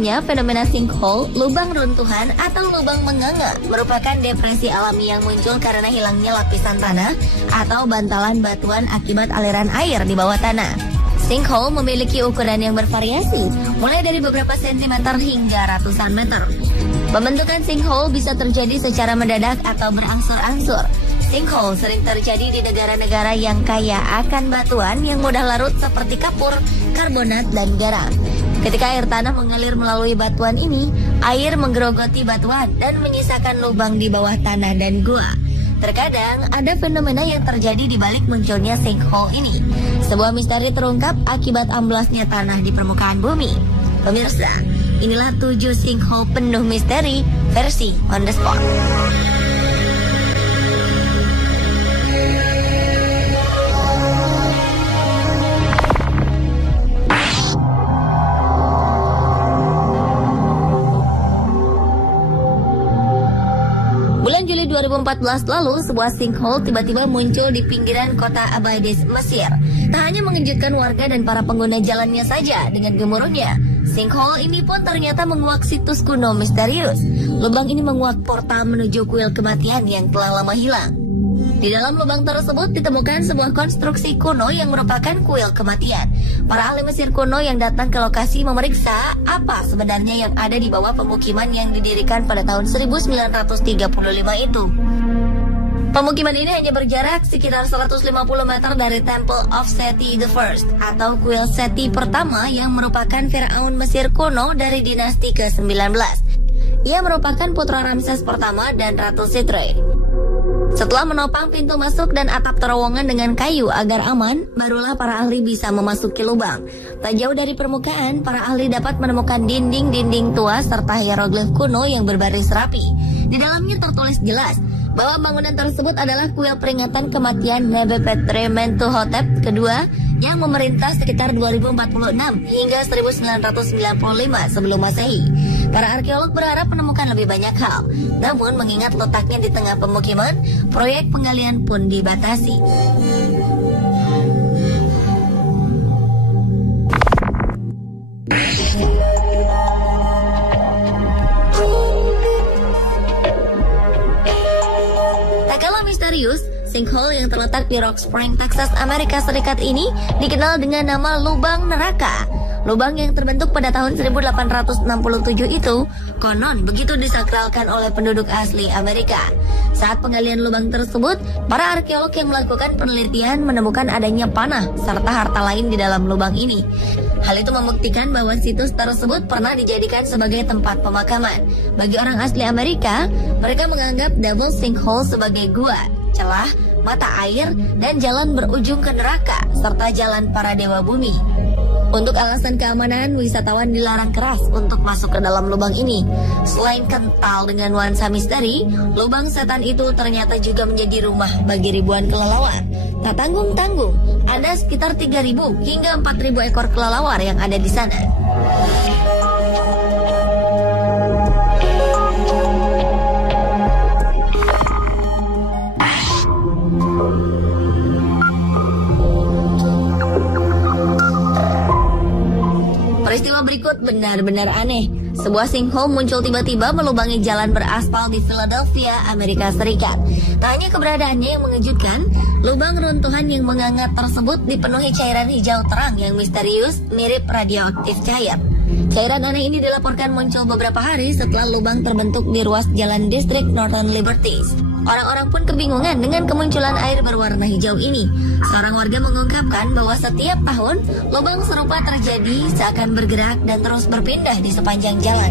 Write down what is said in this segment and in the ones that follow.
Umumnya, fenomena sinkhole, lubang runtuhan, atau lubang menganga merupakan depresi alami yang muncul karena hilangnya lapisan tanah atau bantalan batuan akibat aliran air di bawah tanah. Sinkhole memiliki ukuran yang bervariasi, mulai dari beberapa sentimeter hingga ratusan meter. Pembentukan sinkhole bisa terjadi secara mendadak atau berangsur-angsur. Sinkhole sering terjadi di negara-negara yang kaya akan batuan yang mudah larut seperti kapur, karbonat, dan garam. Ketika air tanah mengalir melalui batuan ini, air menggerogoti batuan dan menyisakan lubang di bawah tanah dan gua. Terkadang ada fenomena yang terjadi di balik munculnya sinkhole ini. Sebuah misteri terungkap akibat amblasnya tanah di permukaan bumi. Pemirsa, inilah 7 sinkhole penuh misteri versi On The Spot. Bulan Juli 2014 lalu, sebuah sinkhole tiba-tiba muncul di pinggiran kota Abydos, Mesir. Tak hanya mengejutkan warga dan para pengguna jalannya saja dengan gemuruhnya, sinkhole ini pun ternyata menguak situs kuno misterius. Lubang ini menguak portal menuju kuil kematian yang telah lama hilang. Di dalam lubang tersebut ditemukan sebuah konstruksi kuno yang merupakan kuil kematian. Para ahli Mesir kuno yang datang ke lokasi memeriksa apa sebenarnya yang ada di bawah pemukiman yang didirikan pada tahun 1935 itu. Pemukiman ini hanya berjarak sekitar 150 meter dari Temple of Seti I atau kuil Seti pertama yang merupakan Firaun Mesir kuno dari dinasti ke-19. Ia merupakan putra Ramses pertama dan Ratu Sitre. Setelah menopang pintu masuk dan atap terowongan dengan kayu agar aman, barulah para ahli bisa memasuki lubang. Tak jauh dari permukaan, para ahli dapat menemukan dinding-dinding tua serta hieroglif kuno yang berbaris rapi. Di dalamnya tertulis jelas bahwa bangunan tersebut adalah kuil peringatan kematian Nebuchadnezzar Mentuhotep II yang memerintah sekitar 2046 hingga 1995 sebelum Masehi. Para arkeolog berharap menemukan lebih banyak hal, namun mengingat letaknya di tengah pemukiman, proyek penggalian pun dibatasi. Tak kalah misterius, sinkhole yang terletak di Rock Spring, Texas, Amerika Serikat ini dikenal dengan nama lubang neraka. Lubang yang terbentuk pada tahun 1867 itu konon begitu disakralkan oleh penduduk asli Amerika. Saat penggalian lubang tersebut, para arkeolog yang melakukan penelitian menemukan adanya panah serta harta lain di dalam lubang ini. Hal itu membuktikan bahwa situs tersebut pernah dijadikan sebagai tempat pemakaman. Bagi orang asli Amerika, mereka menganggap Double Sinkhole sebagai gua, celah, mata air, dan jalan berujung ke neraka, serta jalan para dewa bumi. Untuk alasan keamanan, wisatawan dilarang keras untuk masuk ke dalam lubang ini. Selain kental dengan nuansa misteri, lubang setan itu ternyata juga menjadi rumah bagi ribuan kelelawar. Tak tanggung-tanggung, ada sekitar 3.000 hingga 4.000 ekor kelelawar yang ada di sana. Peristiwa berikut benar-benar aneh. Sebuah sinkhole muncul tiba-tiba melubangi jalan beraspal di Philadelphia, Amerika Serikat. Tak hanya keberadaannya yang mengejutkan, lubang runtuhan yang menganga tersebut dipenuhi cairan hijau terang yang misterius mirip radioaktif cair. Cairan aneh ini dilaporkan muncul beberapa hari setelah lubang terbentuk di ruas jalan distrik Northern Liberties. Orang-orang pun kebingungan dengan kemunculan air berwarna hijau ini. Seorang warga mengungkapkan bahwa setiap tahun lubang serupa terjadi seakan bergerak dan terus berpindah di sepanjang jalan.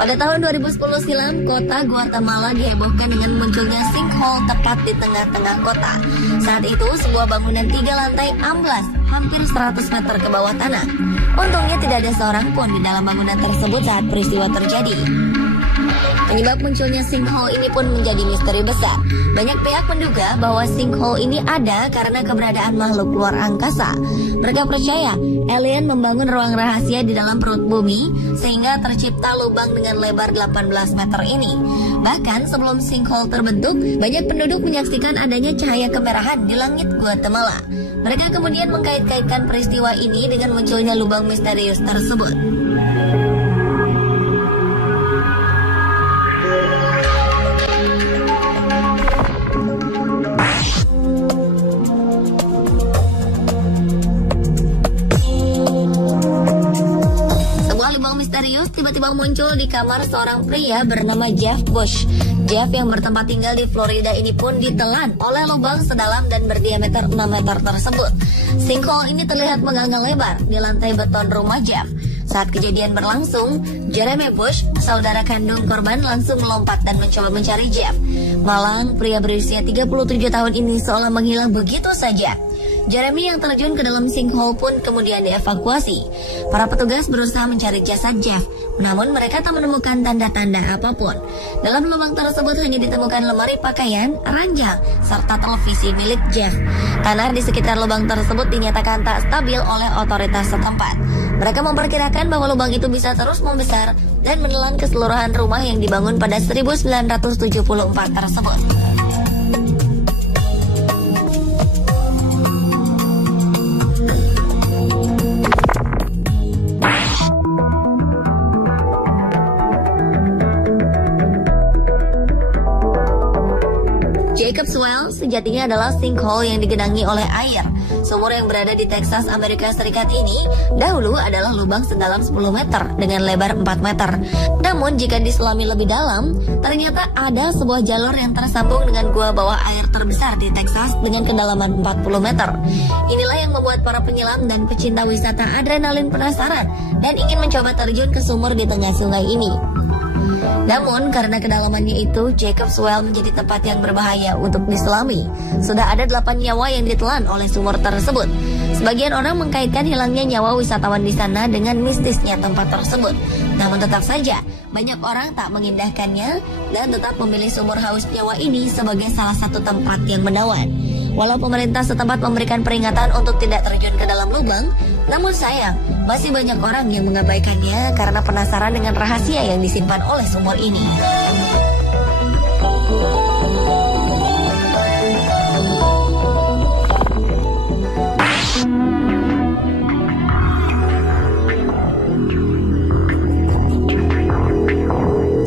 Pada tahun 2010 silam, kota Guatemala dihebohkan dengan munculnya sinkhole tepat di tengah-tengah kota. Saat itu, sebuah bangunan 3 lantai amblas hampir 100 meter ke bawah tanah. Untungnya tidak ada seorang pun di dalam bangunan tersebut saat peristiwa terjadi. Penyebab munculnya sinkhole ini pun menjadi misteri besar. Banyak pihak menduga bahwa sinkhole ini ada karena keberadaan makhluk luar angkasa. Mereka percaya alien membangun ruang rahasia di dalam perut bumi sehingga tercipta lubang dengan lebar 18 meter ini. Bahkan sebelum sinkhole terbentuk, banyak penduduk menyaksikan adanya cahaya kemerahan di langit Guatemala. Mereka kemudian mengkait-kaitkan peristiwa ini dengan munculnya lubang misterius tersebut. Misterius tiba-tiba muncul di kamar seorang pria bernama Jeff Bush. Jeff yang bertempat tinggal di Florida ini pun ditelan oleh lubang sedalam dan berdiameter 6 meter tersebut. Sinkhole ini terlihat menganga lebar di lantai beton rumah Jeff. Saat kejadian berlangsung, Jeremy Bush, saudara kandung korban, langsung melompat dan mencoba mencari Jeff. Malang, pria berusia 37 tahun ini seolah menghilang begitu saja. Jeremy yang terjun ke dalam sinkhole pun kemudian dievakuasi. Para petugas berusaha mencari jasad Jeff, namun mereka tak menemukan tanda-tanda apapun. Dalam lubang tersebut hanya ditemukan lemari pakaian, ranjang, serta televisi milik Jeff. Tanah di sekitar lubang tersebut dinyatakan tak stabil oleh otoritas setempat. Mereka memperkirakan bahwa lubang itu bisa terus membesar dan menelan keseluruhan rumah yang dibangun pada 1974 tersebut. Jacob's Well sejatinya adalah sinkhole yang digenangi oleh air. Sumur yang berada di Texas, Amerika Serikat ini dahulu adalah lubang sedalam 10 meter dengan lebar 4 meter. Namun jika diselami lebih dalam, ternyata ada sebuah jalur yang tersambung dengan gua bawah air terbesar di Texas dengan kedalaman 40 meter. Inilah yang membuat para penyelam dan pecinta wisata adrenalin penasaran dan ingin mencoba terjun ke sumur di tengah sungai ini. Namun karena kedalamannya itu, Jacob's Well menjadi tempat yang berbahaya untuk diselami. Sudah ada 8 nyawa yang ditelan oleh sumur tersebut. Sebagian orang mengkaitkan hilangnya nyawa wisatawan di sana dengan mistisnya tempat tersebut. Namun tetap saja, banyak orang tak mengindahkannya dan tetap memilih sumur haus nyawa ini sebagai salah satu tempat yang menawan. Walau pemerintah setempat memberikan peringatan untuk tidak terjun ke dalam lubang, namun sayang, masih banyak orang yang mengabaikannya karena penasaran dengan rahasia yang disimpan oleh sumur ini.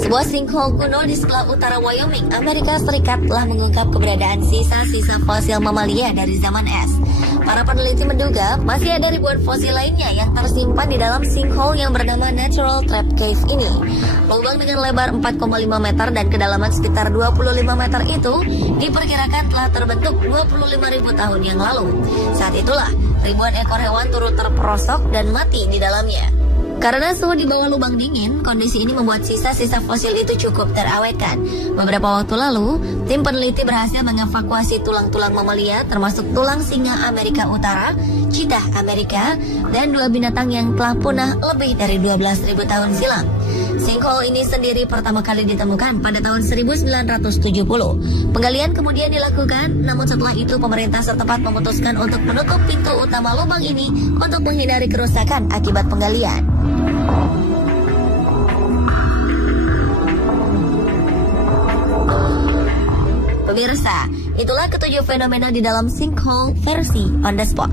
Sebuah sinkhole kuno di sebelah utara Wyoming, Amerika Serikat telah mengungkap keberadaan sisa-sisa fosil mamalia dari zaman es. Para peneliti menduga masih ada ribuan fosil lainnya yang tersimpan di dalam sinkhole yang bernama Natural Trap Cave ini. Lubang dengan lebar 4,5 meter dan kedalaman sekitar 25 meter itu diperkirakan telah terbentuk 25.000 tahun yang lalu. Saat itulah ribuan ekor hewan turut terperosok dan mati di dalamnya. Karena suhu di bawah lubang dingin, kondisi ini membuat sisa-sisa fosil itu cukup terawetkan. Beberapa waktu lalu, tim peneliti berhasil mengevakuasi tulang-tulang mamalia termasuk tulang singa Amerika Utara, cheetah Amerika, dan 2 binatang yang telah punah lebih dari 12.000 tahun silam. Sinkhole ini sendiri pertama kali ditemukan pada tahun 1970. Penggalian kemudian dilakukan, namun setelah itu pemerintah setempat memutuskan untuk menutup pintu utama lubang ini untuk menghindari kerusakan akibat penggalian. Pemirsa, itulah ketujuh fenomena di dalam sinkhole versi On The Spot.